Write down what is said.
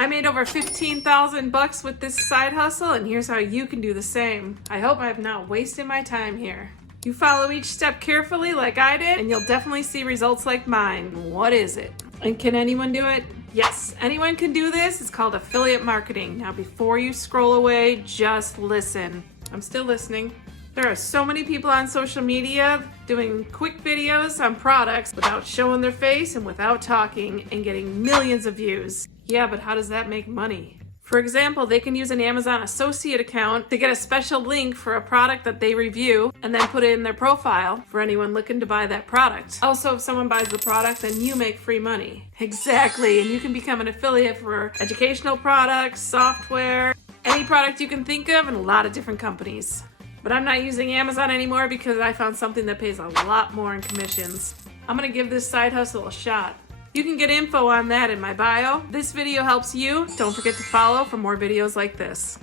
I made over 15,000 bucks with this side hustle, and here's how you can do the same. I hope I'm not wasting my time here. You follow each step carefully like I did, and you'll definitely see results like mine. What is it? And can anyone do it? Yes, anyone can do this. It's called affiliate marketing. Now, before you scroll away, just listen. I'm still listening. There are so many people on social media doing quick videos on products without showing their face and without talking and getting millions of views. Yeah, but how does that make money? For example, they can use an Amazon associate account to get a special link for a product that they review and then put it in their profile for anyone looking to buy that product. Also, if someone buys the product, then you make free money. Exactly, and you can become an affiliate for educational products, software, any product you can think of, and a lot of different companies. But I'm not using Amazon anymore because I found something that pays a lot more in commissions. I'm gonna give this side hustle a shot. You can get info on that in my bio. This video helps you. Don't forget to follow for more videos like this.